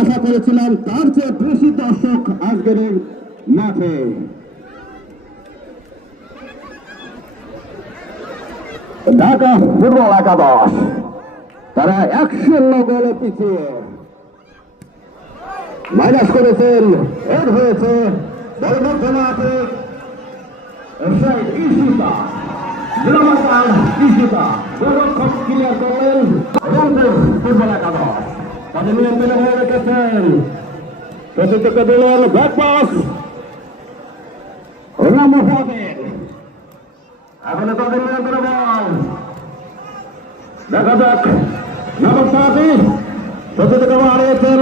আশা করেছিলাম তার চেয়ে বেশি দর্শক আজকের এই মাঠে। ঢাকা ফুটবল একাদশ তারা 100 গোলে পিছিয়ে মাইনাস করেছেন। এর হয়েছে ক্লিয়ার করলেন ফুটবল একাদশ। তাদের নিয়ন্ত্রণে হয়ে রেখেছেন, প্রতিযোগিতা দিলেন ব্যাক পাস এখন তাদের নিয়ন্ত্রণে বল। দেখা যাক নবম সাথী প্রতিযোগিতা হারিয়েছেন